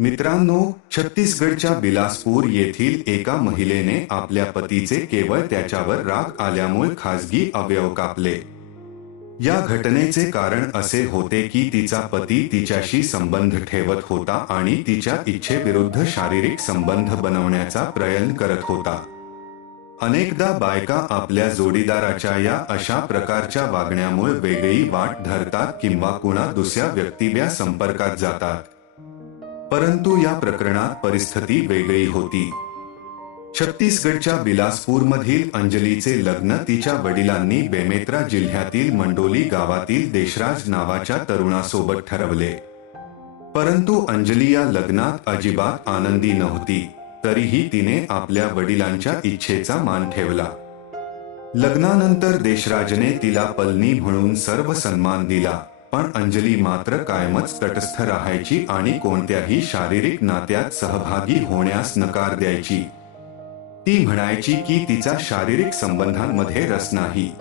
मित्रांनो, छत्तीसगडच्या बिलासपूर येथील एका महिलेने आपल्या पतीचे केवळ त्याच्यावर राग आल्यामुळे खासगी अवयव कापले। या घटनेचे कारण असे होते की तिचा पती तिच्याशी संबंध ठेवत होता आणि तिच्या इच्छेविरुद्ध शारीरिक संबंध बनवण्याचा प्रयत्न करत होता। अनेकदा बायका आपल्या जोडीदाराच्या या अशा प्रकारच्या वागण्यामुळे वेगळी वाट धरतात किंवा कुणा दुसऱ्या व्यक्तीच्या संपर्कात जातात। परंतु या प्रकरणात परिस्थिती वेगळी होती। छत्तीसगडच्या बिलासपूरमधील अंजलीचे लग्न तिच्या वडिलांनी बेमेतरा जिल्ह्यातील मंडोली गावातील देशराज नावाच्या तरुणासोबत ठरवले। परंतु अंजली या लग्नात अजिबात आनंदी नव्हती, तरीही तिने आपल्या वडिलांच्या इच्छेचा मान ठेवला। लग्नानंतर देशराजने तिला पत्नी म्हणून सर्व सन्मान दिला, पण अंजली मात्र कायमच तटस्थ राहायची आणि कोणत्याही शारीरिक नात्यात सहभागी होण्यास नकार द्यायची। ती म्हणायची की तिचा शारीरिक संबंधांमध्ये रस नाही।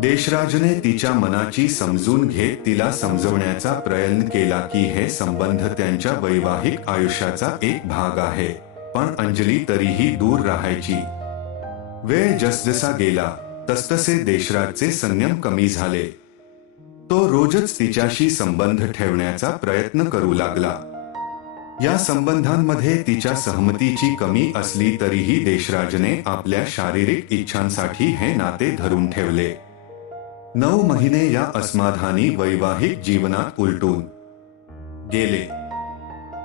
देशराजने तिच्या मनाची समजून घेत तिला समजवण्याचा प्रयत्न केला की हे संबंध त्यांच्या वैवाहिक आयुष्याचा एक भाग आहे, पण अंजली तरीही दूर राहायची। वेळ जसजसा गेला तसतसे देशराजचे संयम कमी झाले। तो रोजच तिच्याशी संबंध ठेवण्याचा प्रयत्न करू लागला। या संबंधांमध्ये तिच्या सहमतीची कमी असली तरीही देशराजने आपल्या शारीरिक इच्छांसाठी हे नाते धरून ठेवले। 9 महिने या असमाधानी वैवाहिक जीवनात उलटून गेले।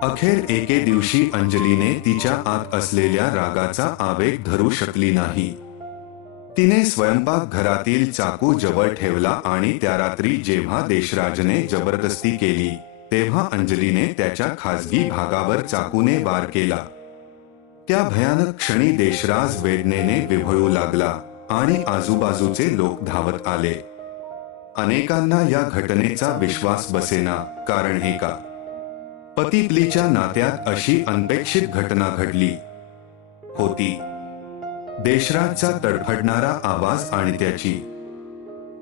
अखेर एके दिवशी अंजलीने तिच्या आत असलेल्या रागाचा आवेग धरू शकली नाही। तिने स्वयंपाकघरातील चाकू जवळ ठेवला आणि त्या रात्री जेव्हा देशराजने जबरदस्ती केली, तेव्हा अंजलीने त्याच्या खासगी भागावर चाकूने वार केला। त्या भयानक क्षणी देशराज वेदनेने विव्हळू लागला आणि आजूबाजूचे लोक धावत आले। अनेकांना या घटनेचा विश्वास बसेना, कारण एका पती-पत्नीच्या नात्यात अशी अनपेक्षित घटना घडली होती। देशराजचा तडफडणारा आवाज आणि त्याची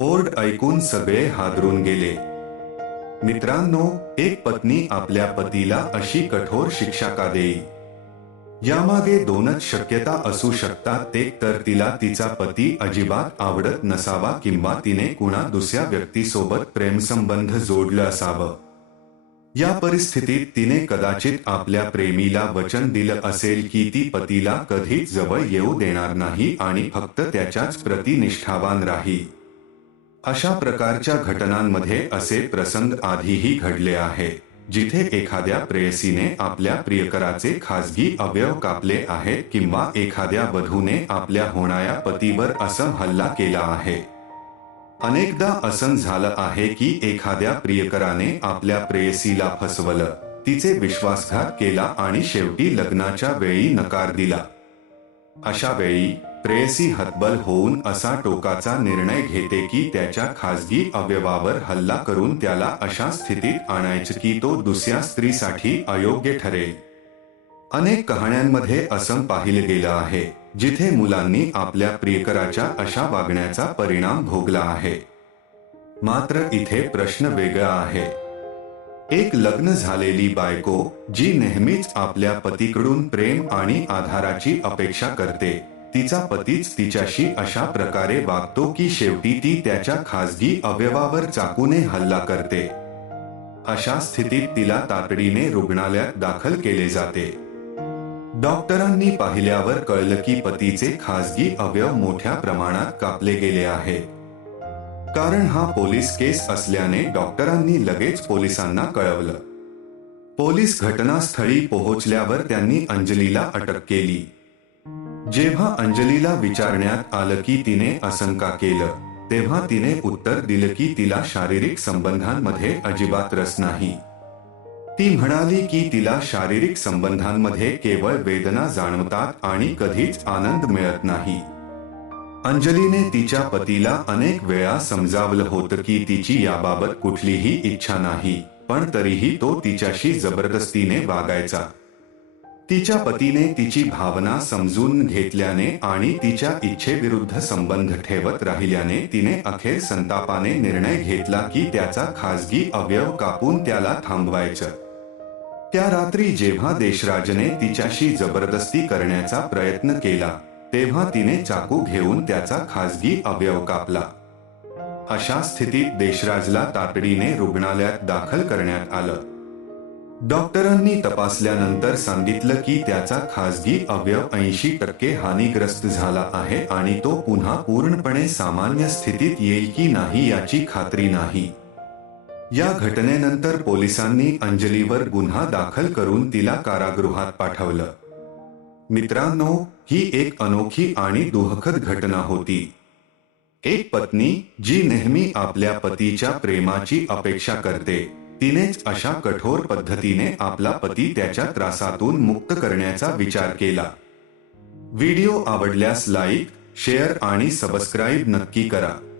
ओरड ऐकून सगळे हादरून गेले। मित्रांनो, एक पत्नी आपल्या पतीला अशी कठोर शिक्षा का देईल? यामागे 2च शक्यता असू शकतात। एक तर तिला तिचा पती अजिबात आवडत नसावा किंवा तिने कुणा दुसऱ्या व्यक्तीसोबत प्रेमसंबंध जोडलं असावं। या परिस्थितीत तिने कदाचित आपल्या प्रेमीला वचन दिलं असेल की ती पतीला कधीच जवळ येऊ देणार नाही आणि फक्त त्याच्याच प्रती निष्ठावान राहील। अशा प्रकारच्या घटनांमध्ये असे प्रसंग आधीही घडले आहे, जिथे एखाद्या प्रेयसीने आपल्या प्रियकराचे खासगी अवयव कापले आहेत किंवा एखाद्या वधूने आपल्या होणाऱ्या पतीवर असं हल्ला केला आहे। अनेकदा असं झालं आहे की एखाद्या प्रियकराने आपल्या प्रेयसीला फसवलं, तिचे विश्वासघात केला आणि शेवटी लग्नाच्या वेळी नकार दिला। अशा वेळी प्रेयसी हतबल होऊन असा टोकाचा निर्णय घेते की त्याच्या खासगी अवयवावर हल्ला करून त्याला अशा स्थितीत आणायचं की तो दुसऱ्या स्त्रीसाठी अयोग्य ठरेल। अनेक कहाण्यांमध्ये असं पाहिलं गेलं आहे, जिथे मुलांनी आपल्या प्रियकराच्या अशा वागण्याचा परिणाम भोगला आहे। मात्र इथे प्रश्न वेगळा आहे। एक लग्न झालेली बायको, जी नेहमीच आपल्या पतीकडून प्रेम आणि आधाराची अपेक्षा करते, तिचा पतीच तिच्याशी अशा प्रकारे वागतो की शेवटी ती त्याच्या खासगी अवयवावर चाकूने हल्ला करते। अशा स्थितीत तिला तातडीने रुग्णालयात दाखल केले जाते। डॉक्टरांनी पाहिल्यावर कळलं की पतीचे खासगी अवयव मोठ्या प्रमाणात कापले गेले आहेत। कारण हा पोलीस केस असल्याने डॉक्टरांनी लगेच पोलिसांना कळवलं। पोलीस घटनास्थळी पोहोचल्यावर त्यांनी अंजलीला अटक केली। जेव्हा अंजलीला विचारण्यात आलं की तिने असं का केलं, तेव्हा तिने उत्तर दिलं की तिला शारीरिक संबंधांमध्ये अजिबात रस नाही। ती म्हणाली की तिला शारीरिक संबंधांमध्ये केवळ वेदना जाणवतात आणि कधीच आनंद मिळत नाही। अंजलीने तिच्या पतीला अनेक वेळा समजावलं होतं की तिची याबाबत कुठलीही इच्छा नाही, पण तरीही तो तिच्याशी जबरदस्तीने वागायचा। तिच्या पतीने तिची भावना समजून घेतल्याने आणि तिच्या इच्छेविरुद्ध संबंध ठेवत राहिल्याने तिने अखेर संतापाने निर्णय घेतला की त्याचा खासगी अवयव कापून त्याला थांबवायचं। त्या रात्री जेव्हा देशराजने तिच्याशी जबरदस्ती करण्याचा प्रयत्न केला तेव्हा तिने चाकू घेऊन त्याचा खासगी अवयव कापला. अशा स्थितीत देशराजला तातडीने रुग्णालयात दाखल करण्यात आलं. डॉक्टरांनी तपासल्यानंतर सांगितलं की त्याचा खासगी अवयव 80% हानीग्रस्त झाला आहे आणि तो पुन्हा पूर्णपणे सामान्य स्थितीत येईल की नाही याची खात्री नाही. या घटनेनंतर पोलिसांनी अंजलीवर गुन्हा दाखल करून तिला कारागृहात पाठवलं. मित्रांनो, ही एक अनोखी आणि दुःखद घटना होती. एक पत्नी जी नेहमी आपल्या पतीच्या प्रेमाची अपेक्षा करते, तिनेच अशा कठोर पद्धतीने आपला पती त्याच्या त्रासातून मुक्त करण्याचा विचार केला. व्हिडिओ आवडल्यास लाईक, शेअर आणि सबस्क्राईब नक्की करा.